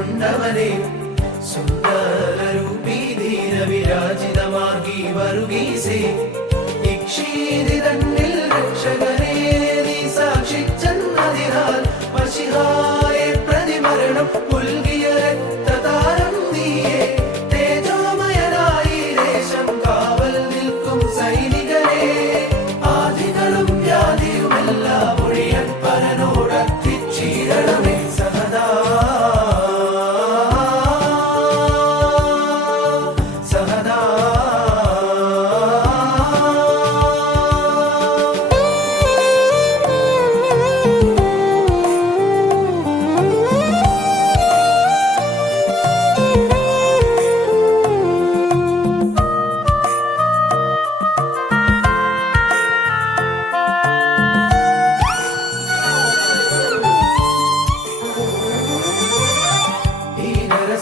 കൊണ്ടവനെ സുന്ദരൂപി ധീര വിരാജിതമാകി വരുകീസേ ഇക്ഷീതി തന്നിൽ രക്ഷകനെ നീ സാക്ഷിച്ചെന്നതിനാൽ മഷിഹായെ പ്രതിമരണം പുൽകിയ രക്തതാരം നീയെ തേജോമയനായി ദേശം കാവൽ നിൽക്കും സൈനികരെ ആദികളും വ്യാധിയുമെല്ലാം ഒഴിയൻ പരനോടത്തിച്ചീരണമേ സഹദാ സഹദാ.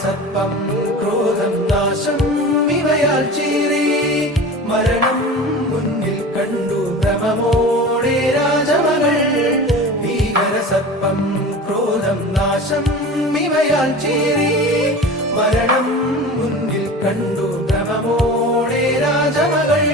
സത്വം ക്രോധം നാശം ഇവയാൽ ചീറി മരണം മുന്നിൽ കണ്ടു ഭ്രമമോടെ രാജമകൾ ഭീകരസത്വം ക്രോധം നാശം ഇവയാൽ ചീറി മരണം മുന്നിൽ കണ്ടു ഭ്രമമോടെ രാജമകൾ